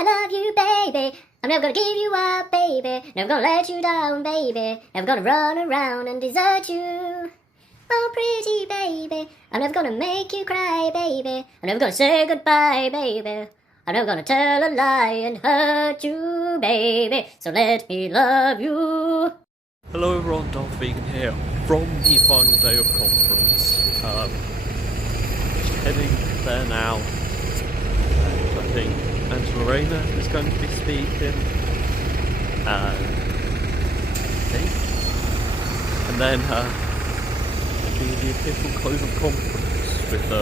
I love you, baby. I'm never gonna give you up, baby. Never gonna let you down, baby. Never gonna run around and desert you. Oh, pretty baby. I'm never gonna make you cry, baby. I'm never gonna say goodbye, baby. I'm never gonna tell a lie and hurt you, baby. So let me love you. Hello everyone, Darth Vegan here from the final day of conference. Just heading there now. I think Angela Rayner is going to be speaking. And then the official close of conference with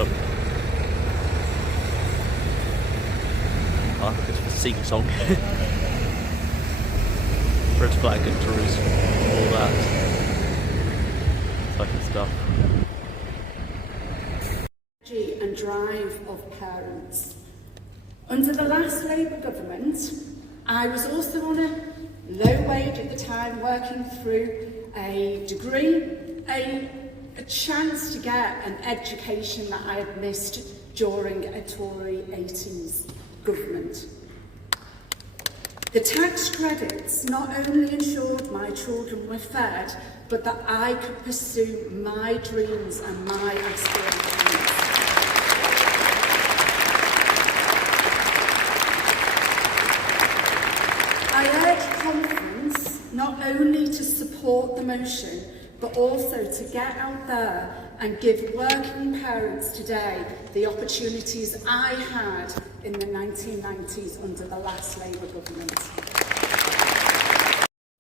it's the sing song. Red flag at Jerusalem, all that type of stuff. And drive of parents. Under the last Labour government, I was also on a low wage at the time, working through a degree, a chance to get an education that I had missed during a Tory 80s government. The tax credits not only ensured my children were fed, but that I could pursue my dreams and my aspirations. I urge conference not only to support the motion, but also to get out there and give working parents today the opportunities I had in the 1990s under the last Labour government.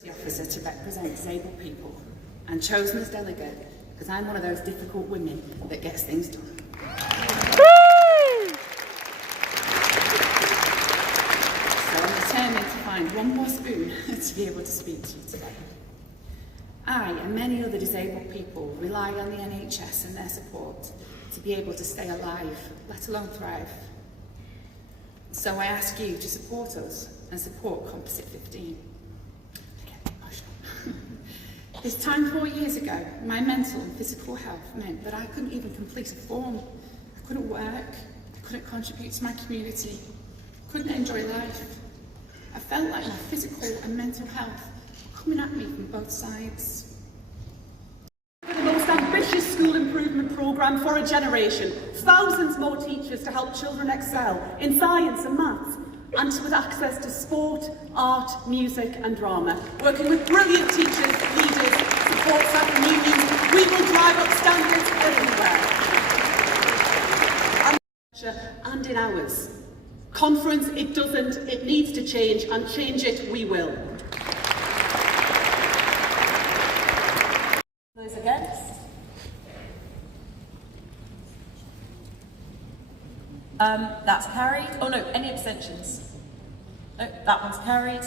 The officer to represent disabled people and chosen as delegate because I'm one of those difficult women that gets things done. So I'm determined to find one more spoon to be able to speak to you today. I and many other disabled people rely on the NHS and their support to be able to stay alive, let alone thrive. So I ask you to support us and support Composite 15. I get emotional. This time 4 years ago, my mental and physical health meant that I couldn't even complete a form. I couldn't work, I couldn't contribute to my community, couldn't enjoy life. I felt like my physical and mental health were coming at me from both sides. The most ambitious school improvement programme for a generation, thousands more teachers to help children excel in science and maths, and with access to sport, art, music and drama. Working with brilliant teachers, leaders, support staff and unions, we will drive up standards everywhere. And in ours. Conference, it doesn't, it needs to change, and change it we will. Those against? That's carried. Oh no, any abstentions? No, that one's carried.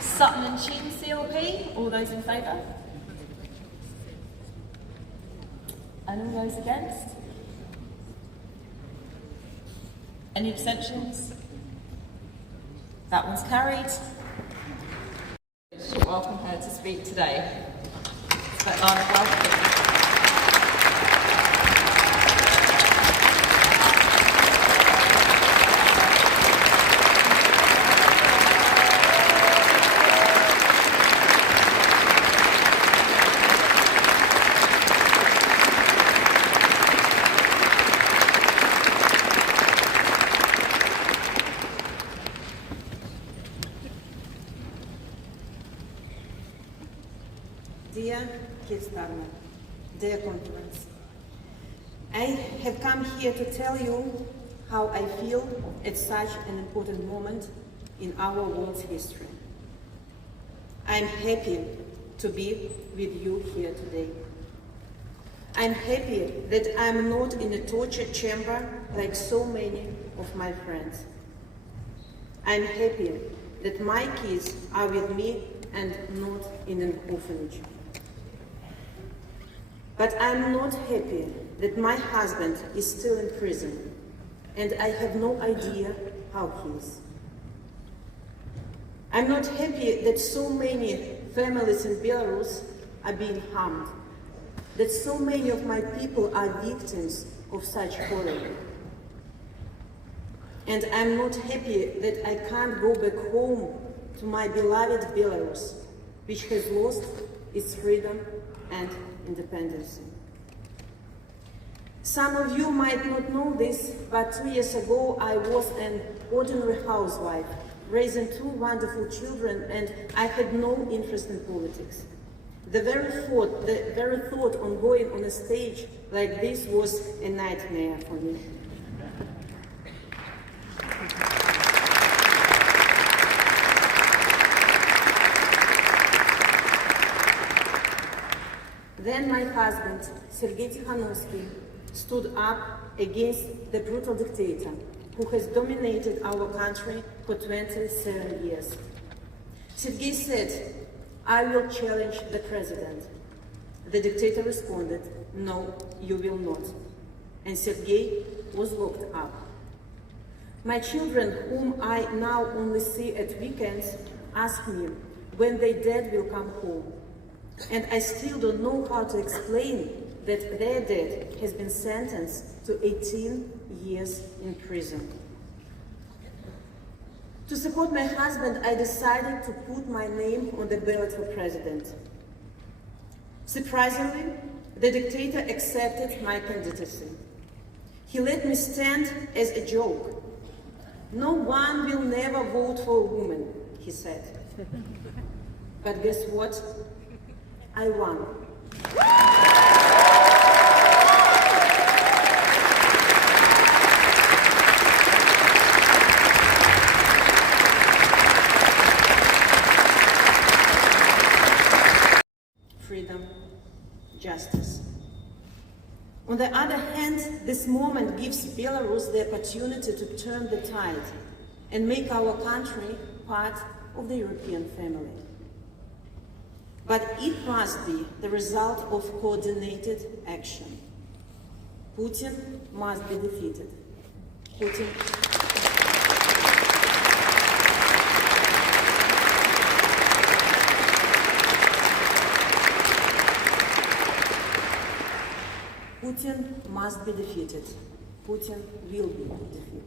Sutton and Chin CLP, all those in favour? And all those against? Any abstentions? That one's carried. Should welcome her to speak today. Svetlana, welcome. Dear Keir Starmer, dear conference, I have come here to tell you how I feel at such an important moment in our world's history. I'm happy to be with you here today. I'm happy that I'm not in a torture chamber like so many of my friends. I'm happy that my kids are with me and not in an orphanage. But I'm not happy that my husband is still in prison and I have no idea how he is. I'm not happy that so many families in Belarus are being harmed, that so many of my people are victims of such horror. And I'm not happy that I can't go back home to my beloved Belarus, which has lost its freedom and independence. Some of you might not know this, but 2 years ago I was an ordinary housewife, raising 2 wonderful children, and I had no interest in politics. The very thought on going on a stage like this was a nightmare for me. Then my husband, Sergei Tikhanovsky, stood up against the brutal dictator who has dominated our country for 27 years. Sergei said, "I will challenge the president." The dictator responded, "No, you will not." And Sergei was locked up. My children, whom I now only see at weekends, ask me when their dad will come home. And I still don't know how to explain that their dad has been sentenced to 18 years in prison. To support my husband, I decided to put my name on the ballot for president. Surprisingly, the dictator accepted my candidacy. He let me stand as a joke. "No one will never vote for a woman," he said. But guess what? I won. Freedom, justice. On the other hand, this moment gives Belarus the opportunity to turn the tide and make our country part of the European family. But it must be the result of coordinated action. Putin must be defeated. Putin. Putin must be defeated. Putin will be defeated.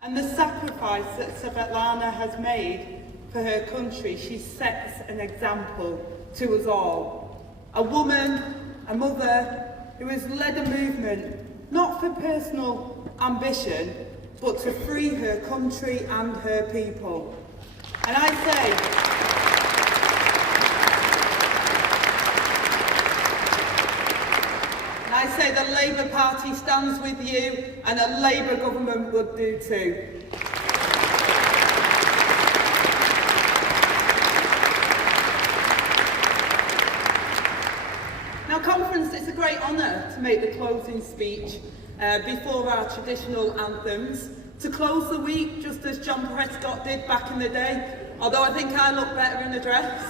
And the sacrifice that Svetlana has made for her country, she sets an example to us all. A woman, a mother, who has led a movement, not for personal ambition, but to free her country and her people. And I say the Labour Party stands with you, and a Labour government would do too. Now, conference, it's a great honour to make the closing speech before our traditional anthems, to close the week just as John Prescott did back in the day, although I think I look better in a dress.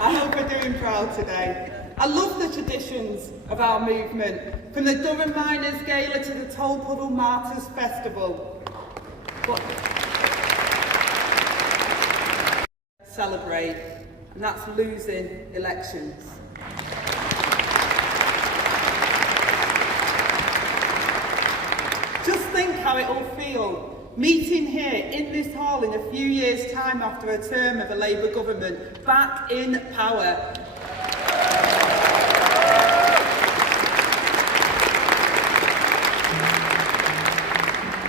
I hope we're doing proud today. I love the traditions of our movement, from the Durham Miners' Gala to the Tolpuddle Martyrs Festival. But celebrate, and that's losing elections. Just think how it'll feel meeting here in this hall in a few years' time after a term of a Labour government back in power.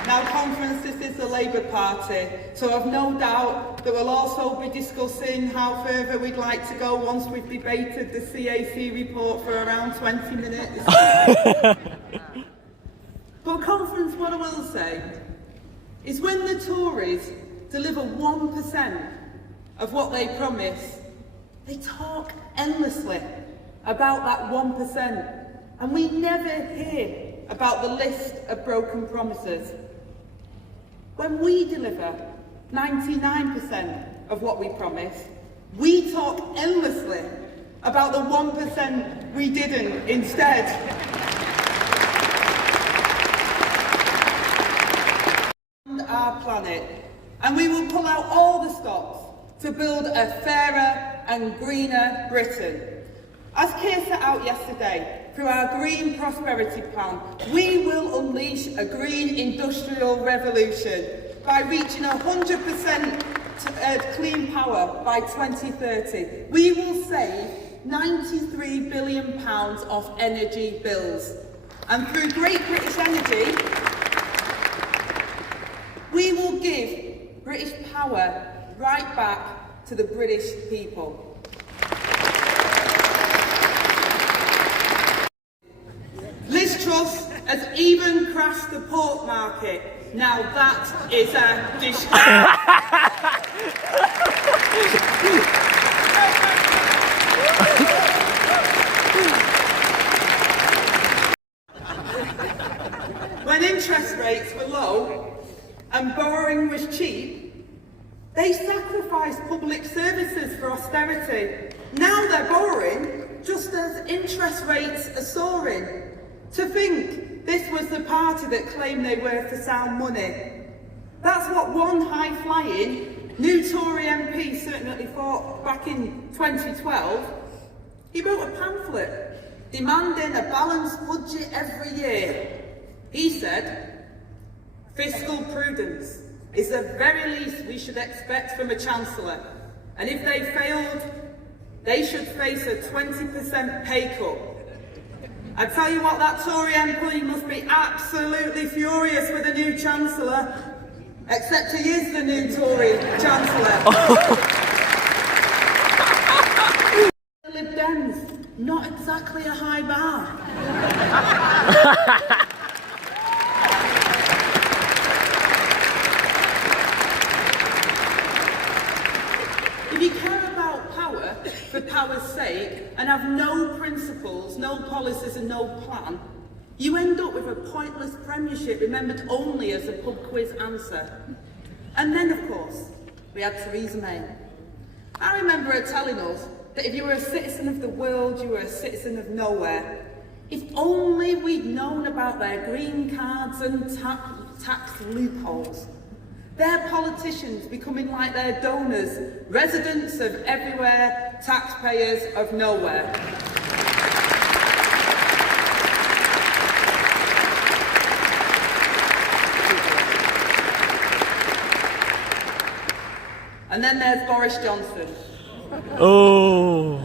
Now, conference, this is the Labour Party, so I've no doubt that we'll also be discussing how further we'd like to go once we've debated the CAC report for around 20 minutes. But conference, what I will say is when the Tories deliver 1% of what they promise, they talk endlessly about that 1%, and we never hear about the list of broken promises. When we deliver 99% of what we promise, we talk endlessly about the 1% we didn't instead. Our planet, and we will pull out all the stops to build a fairer and greener Britain. As Keir set out yesterday, through our Green Prosperity Plan, we will unleash a green industrial revolution by reaching 100% clean power by 2030. We will save £93 billion off energy bills. And through Great British Energy, we will give British power right back to the British people. Liz Truss has even crashed the pork market. Now that is a disgrace. When interest rates were low and borrowing was cheap, they sacrificed public services for austerity. Now they're borrowing just as interest rates are soaring. To think this was the party that claimed they were for sound money. That's what one high-flying new Tory MP certainly thought back in 2012. He wrote a pamphlet demanding a balanced budget every year. He said, fiscal prudence is the very least we should expect from a Chancellor, and if they failed, they should face a 20% pay cut. I tell you what, that Tory MP must be absolutely furious with the new Chancellor, except he is the new Tory Chancellor. Lib Dems, not exactly a high bar. If you care about power for power's sake and have no principles, no policies and no plan, you end up with a pointless premiership remembered only as a pub quiz answer. And then, of course, we had Theresa May. I remember her telling us that if you were a citizen of the world, you were a citizen of nowhere. If only we'd known about their green cards and tax loopholes. Their politicians becoming like their donors, residents of everywhere, taxpayers of nowhere. And then there's Boris Johnson. Oh.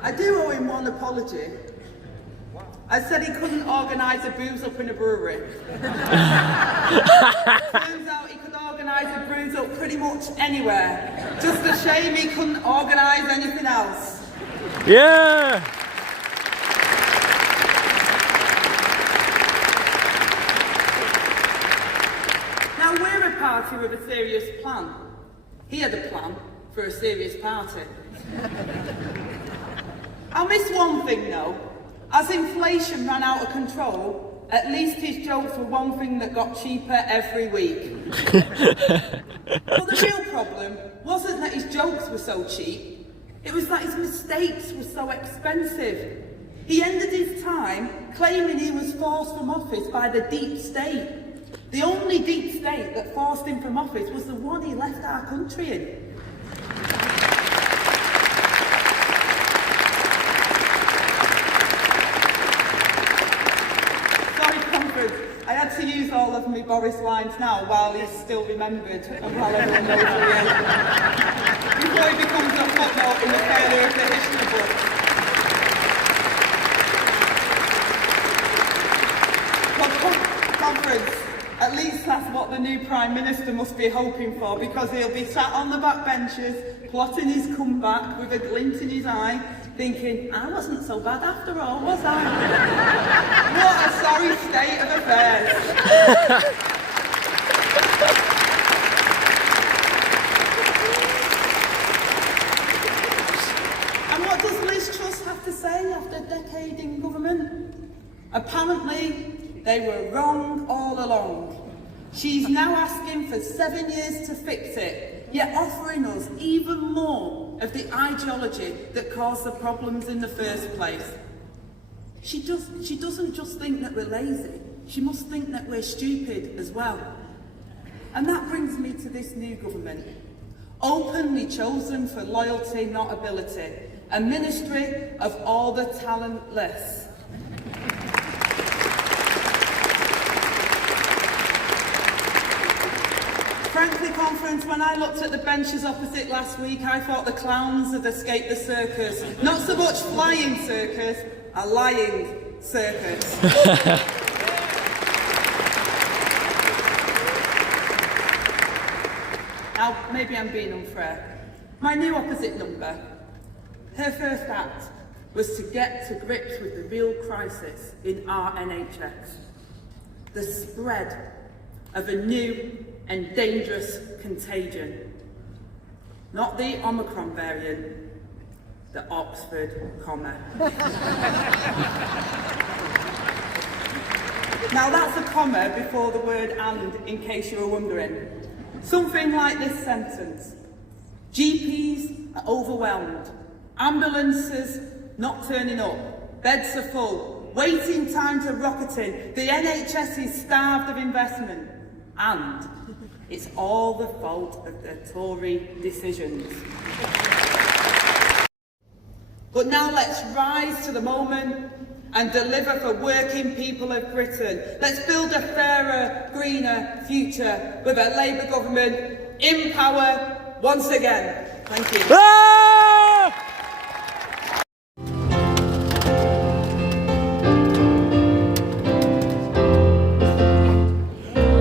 I do owe him one apology. I said he couldn't organise a booze up in a brewery. Turns out he could organise a booze up pretty much anywhere. Just a shame he couldn't organise anything else. Yeah. Now we're a party with a serious plan. He had a plan for a serious party. I'll miss one thing though. As inflation ran out of control, at least his jokes were one thing that got cheaper every week. But the real problem wasn't that his jokes were so cheap, it was that his mistakes were so expensive. He ended his time claiming he was forced from office by the deep state. The only deep state that forced him from office was the one he left our country in. I had to use all of my Boris lines now while he's still remembered and while everyone knows who he is. Before he becomes a footnote in the failure of the history book. Well, conference, at least that's what the new Prime Minister must be hoping for, because he'll be sat on the back benches, plotting his comeback with a glint in his eye, thinking, I wasn't so bad after all, was I? What a sorry state of affairs. And what does Liz Truss have to say after a decade in government? Apparently, they were wrong all along. She's now asking for 7 years to fix it, yet offering us even more of the ideology that caused the problems in the first place. She doesn't just think that we're lazy, she must think that we're stupid as well. And that brings me to this new government. openly chosen for loyalty, not ability, a ministry of all the talentless. Frankly, Conference, when I looked at the benches opposite last week, I thought the clowns had escaped the circus. Not so much flying circus, a lying circus. Now, maybe I'm being unfair. My new opposite number, her first act was to get to grips with the real crisis in our NHS. The spread of a new and dangerous contagion. Not the Omicron variant, the Oxford comma. Now that's a comma before the word and, in case you were wondering. Something like this sentence. GPs are overwhelmed. Ambulances not turning up. Beds are full. Waiting times are rocketing. The NHS is starved of investment. And it's all the fault of the Tory decisions. But now let's rise to the moment and deliver for working people of Britain. Let's build a fairer, greener future with a Labour government in power once again. Thank you.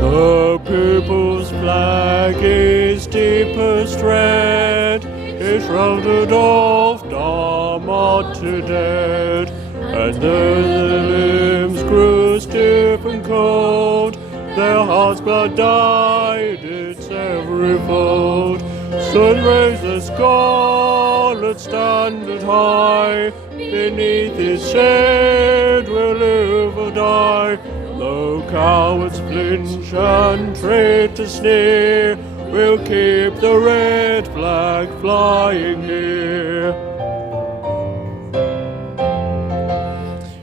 The people's flag is deepest red, it's rounded off, martyred dead, and their limbs grew stiff and cold, their heart's blood dyed its every fold. Sun raised the scarlet standard high, beneath its shade we'll live or die. Though cowards flinch and traitors sneer, we'll keep the red flag flying here.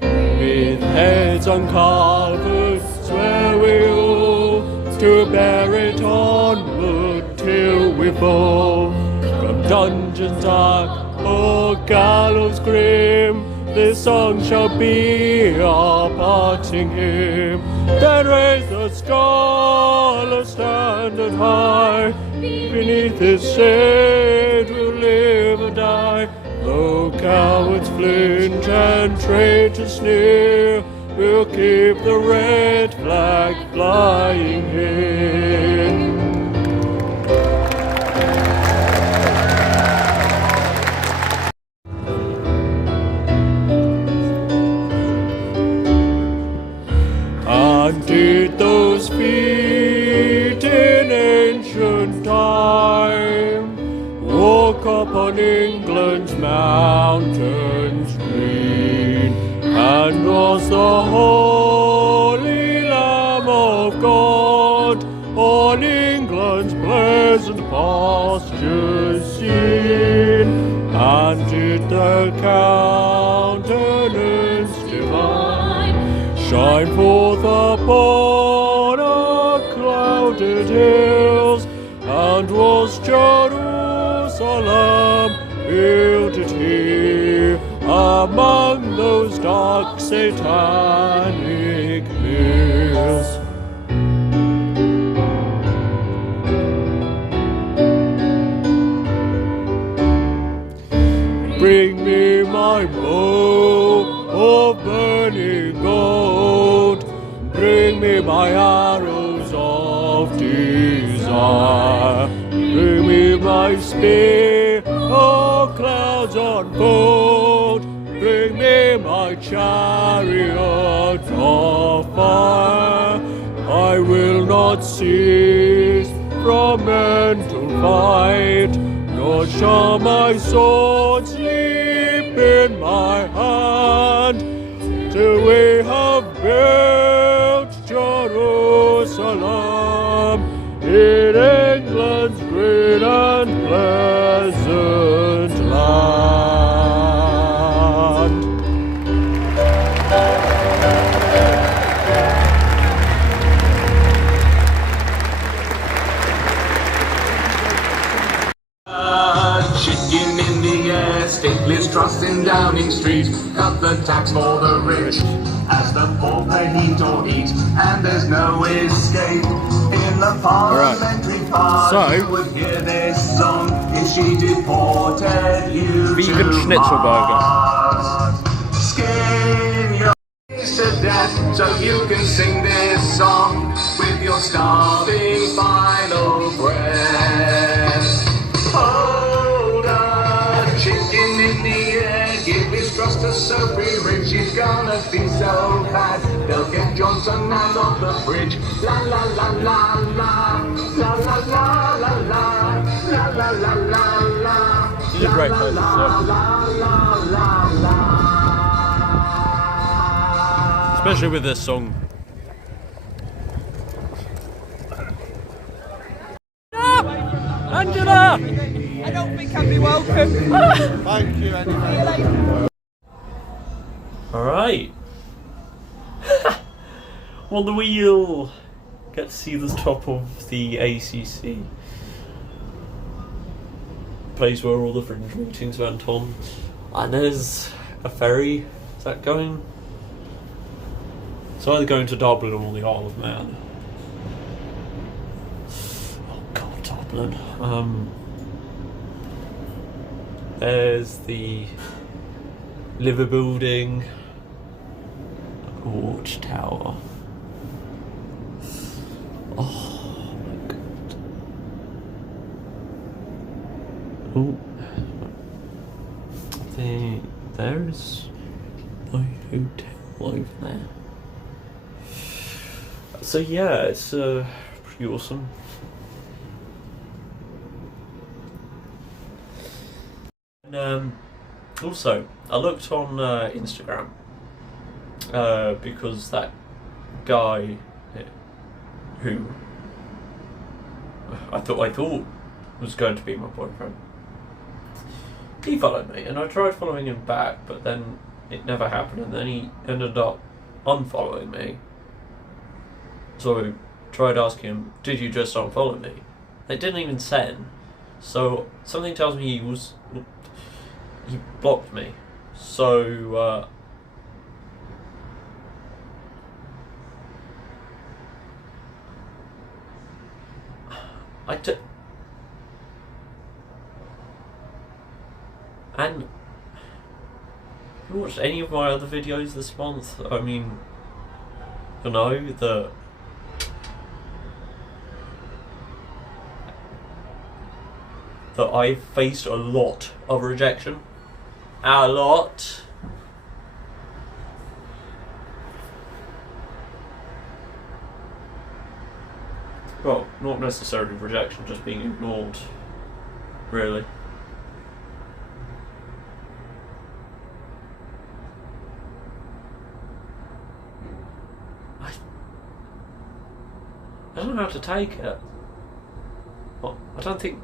With heads uncovered, swear we all to bear it onward till we fall. From dungeons dark or gallows grim, this song shall be our parting hymn. Then raise the scarlet standard high, beneath its shade we'll live or die. Though cowards flinch and traitors sneer, we'll keep the red flag flying here. And did those feet in ancient time walk upon England's mountains green? And was the Holy Lamb of God on England's pleasant pastures seen? And did the countenance divine shine forth upon our clouded hills? And was Jerusalem builded here among those dark satanic hills? Bring me my bow of burning gold, bring me my arrows of desire, bring me my spear, oh clouds unfold, bring me my chariot of fire. I will not cease from mental fight, nor shall my sword sleep in my hand, till we have built Jerusalem in England's great and pleasant land. chicken in the air, stick Liz Truss in Downing Street, cut the tax for the rich, as the poor pay heat or heat, and there's no escape. In the parliamentary party, So, you would hear this song if she deported you vegan to schnitzel burger. Mars. Skin your face to death so you can sing this song with your starving final breath. Hold a chicken in the air, give Liz Truss to Sophie Rich, she's gonna be so bad, they'll get Johnson out of the fridge. La la la la la, la la la la la, la la la la la. She's a great person, especially with this song. Angela! I don't think I'd be welcome. Thank you anyway. Alright. On the wheel. Get to see the top of the ACC. Place where all the fringe meetings went on. And there's a ferry. Is that going? It's either going to Dublin or the Isle of Man. Oh god, Dublin. There's the Liver Building, Court Tower. Oh my god. Oh, I think there's my hotel over there. So yeah, it's pretty awesome. And also, I looked on Instagram because that guy who I thought was going to be my boyfriend, he followed me, and I tried following him back, but then it never happened, and then he ended up unfollowing me. So I tried asking him, did you just unfollow me? They didn't even send. So something tells me he blocked me. So and have you watched any of my other videos this month? I mean, you know that I've faced a lot of rejection. A lot. Well, not necessarily rejection, just being ignored, really. I don't know how to take it. Well, I don't think...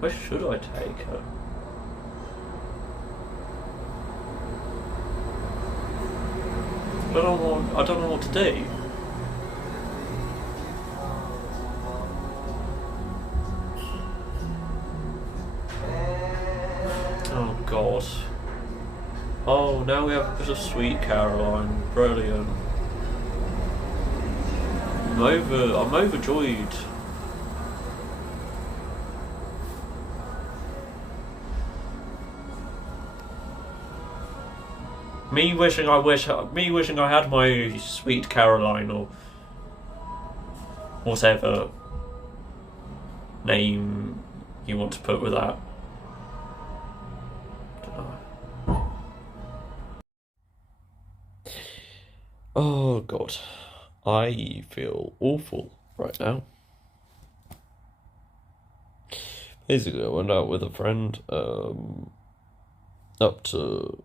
Where should I take it? I don't know what to do. Oh god. Oh, now we have a bit of Sweet Caroline. Brilliant. I'm overjoyed. Me wishing I had my Sweet Caroline, or whatever name you want to put with that. Dunno. Oh god, I feel awful right now. Basically, I went out with a friend up to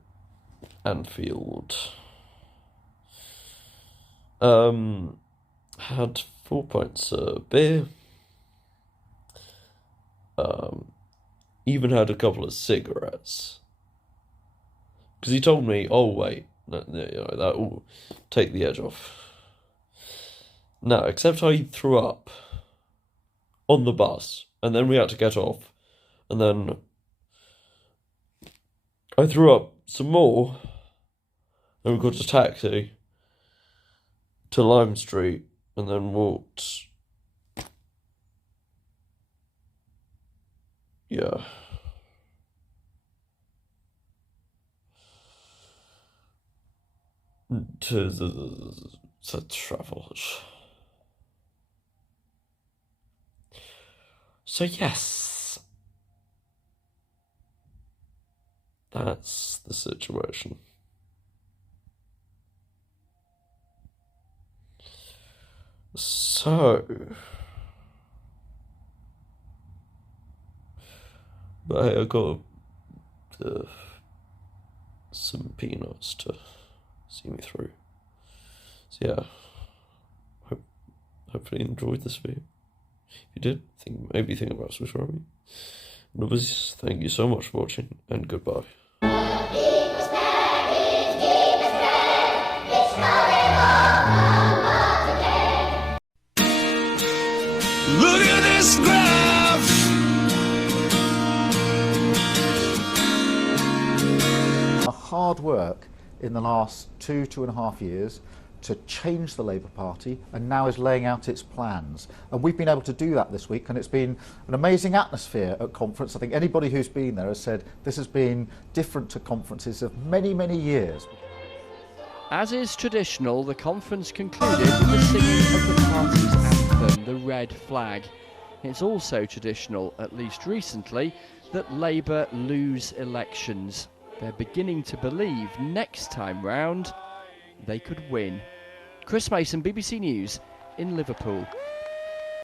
Anfield. Had 4 pints of beer. Even had a couple of cigarettes. Because he told me, oh wait, that will take the edge off. No, except I threw up on the bus and then we had to get off, and then I threw up some more, and we got a taxi to Lime Street, and then walked, yeah, to the Travelodge. So yes, that's the situation. So, but hey, I got some peanuts to see me through. So yeah, hopefully you enjoyed this video. If you did, maybe think about subscribing. And otherwise, thank you so much for watching, and goodbye. Look at this graph. Hard work in the last 2.5 years to change the Labour Party, and now is laying out its plans. And we've been able to do that this week, and it's been an amazing atmosphere at conference. I think anybody who's been there has said this has been different to conferences of many, many years. As is traditional, the conference concluded with the singing of the party's anthem, the Red Flag. It's also traditional, at least recently, that Labour lose elections. They're beginning to believe next time round they could win. Chris Mason, BBC News in Liverpool.